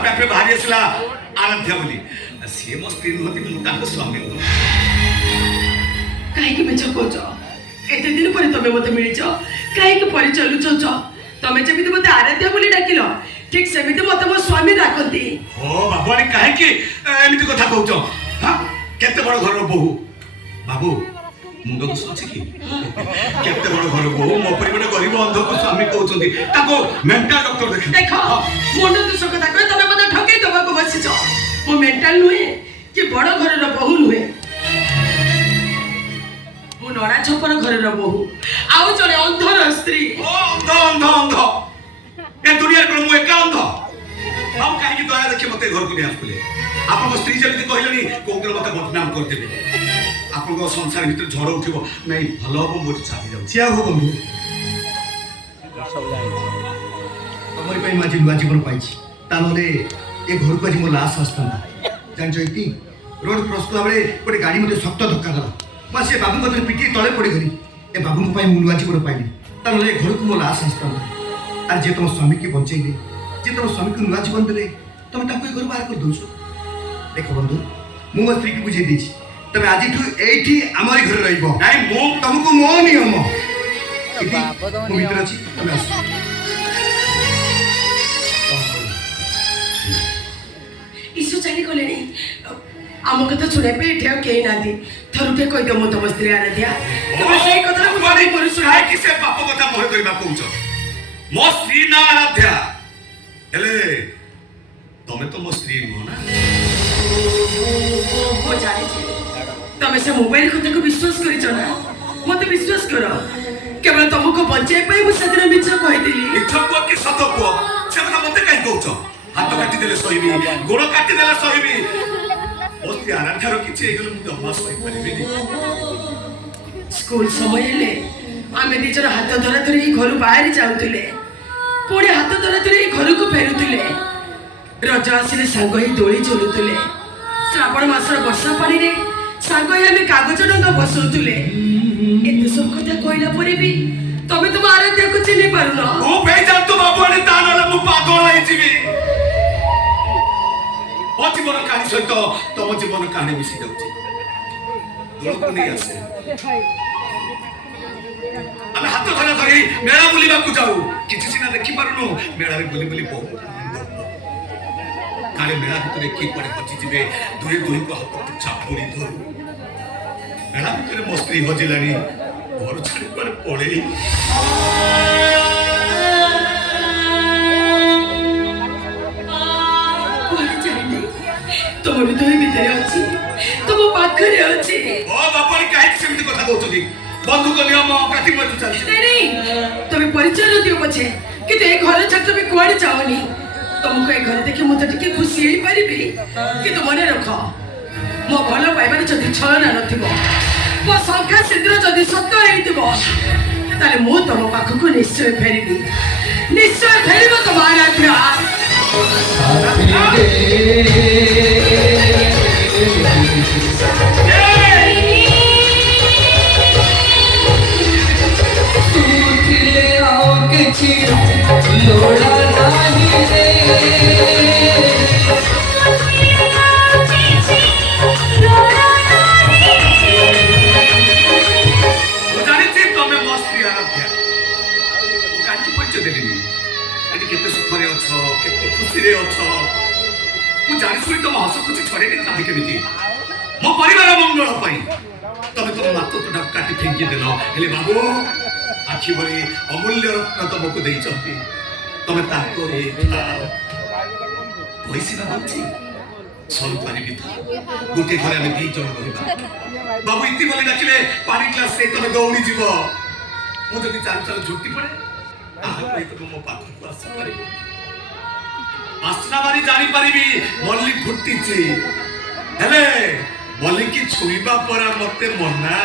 आपे आपे बाहरी आसला आराध्या बोली सी मो स्त्री नुहति मु ताको स्वामी काहे मिछ कोच एते दिन पर तमे मते मिलिछ काहे के परि चलुछ तमे जेमिति मते आराध्या बोली डाकिलो ठीक सेमिति मते मो स्वामी डाकती ओ बाबुआनी काहे कि एमिति कथा कहउछ हां केते बड़ घर बहु बाबू मुंड को सोचे कि केते बड़ घर बहु मो परि बने गरीब अंध को स्वामी कहउछंती ताको मेंटल डॉक्टर देखो मुंड दुस कथा कह तमे मते ठकै दबा को बसिछ मो मेंटल नुहे कि बड़ घर रो बहु नुहे मो नडा छपर घर रो बहु आउ जने अंधर स्त्री ओ अंध अंध अंध ए दुनिया को मु एका अंध हम काहे कि दया देखि मते घर को नि आसले आपन स्त्री जेमिति कहलेनी कोकल मते बदनाम कर देबे आपन को संसार भीतर झड़ उठिबो नै भलो हो मोट छाडी जाउ चिया हो बंधु तमरी पई माजी नुआ जीवन पाइछि तानले ए घर को आज मो लाश आस्ता जान जइति रोड क्रॉस कला बेले गोटे गाड़ी मते सख्त धक्का दला मा से बाबू को पिटी तळे पड़ी गरी ए बाबू को पई नुआ जीवन पाइली तानले घर को मो लाश आस्ता आर जे तुम स्वामी के बंचैले जे तुम स्वामी को नुआ जीवन देले तुम ताको घर बाहर कर दोछ देखो बंधु मु मो स्त्री की बुझे देछि तमे आज ठू एठी हमरी घर रहिबो नै मु तुमको मो नियम इति मु भीतर अछि तमे आस इसु चली गलेनी आम कथा सुने पे एठे के नादी थरुटे कहि दे मो तम स्त्री आराध्या तमे सही कथा मु बारी करू सुनाय कि से बाप कथा मोह करबा कहउछ मो स्त्री ना आराध्या हेले तमे तो मो स्त्री न ना हो जाने छी तमे से मोबाइल कथा को विश्वास करिछ ना मते विश्वास करो केवल तुमको बंचे पई मु सदन मिछ कहितली मिछ को कि सत को से कथा मते काई कहउछ हाथ काटी देले सहिबी गोड़ काटी देले सहिबी मो स्त्री आराध्या रो किछि एगल मु जमा सहि परिबेनी स्कूल समय ले आमे दिजर हाथ धरा धरी घर बाहर जाउतिले पुणे हाथ धरा धरी घर को फेरुतिले रज आसिले सांग ही दोली चलुतिले श्रावण मासर वर्षा पानी रे सांग ही आमे कागज डंगा बसौतिले एते सब कथा कहला परे भी तमे तुम आराध्या को चिनि पारुनो ओ बेजान तो बाबुआनी तानले मु पागल होई जिबी ओ जीवन कहानी सहित तम जीवन कहानी मिसी जाउची दोलको नै आसे आमे हाथ धरा धरी मेला बुलिबा को जाऊ किछि सिना देखि पारुनु मेला रे बुली बुली बहु काले मेला भितर की पड़े पची जिबे दुई दुई को हाथ चापुड़ी धरू मेला भितर मो स्त्री हजिलानी घर छाड़ी पर पड़े तुम हृदय भितर अछि तुम पाखरे अछि ओ बापरी काहे सेमिति कथा कहउछथि बंधु को नियम काटी मत चलछि नहीं तुम परिचय न दियो पछे कि ते घर छाड़ तुम कुआडे जाओनी तुमको ए घर देखि मते टिके खुशी हेई परिबी कि तुम मने रख मो भलो पाइबार जदि छलना नथिबो मो संख्या सिद्र जदि सत्य हेइतिबो ताले मो तुम पाखको निश्चय फेरिबो तुम आराध्या लोड़ा नहीं रे खुशी रे अछ मु जानि सुई तुम हस खुशी छड़े नि ताहि केमिति मो परिवार मंगल पई तमे तुम मात्र तो काटी फेंकी देलो हेले बाबू आखि भरी अमूल्य रत्न तुमको देई चंती तमे ताको रे पैसी ना होची सल परिबी था गुटे घरे में दी जण रहिबा बाबू इति बोली डाकिले पानी ग्लास रे तमे दौड़ी जीवो मु जदी चाल चाल झुटी पड़े आहा पई तो मो पाख को आस परिबो आसना बारी जानी परिबी मल्ली फुटिची हेले मल्ली की छुईबा परा मते मना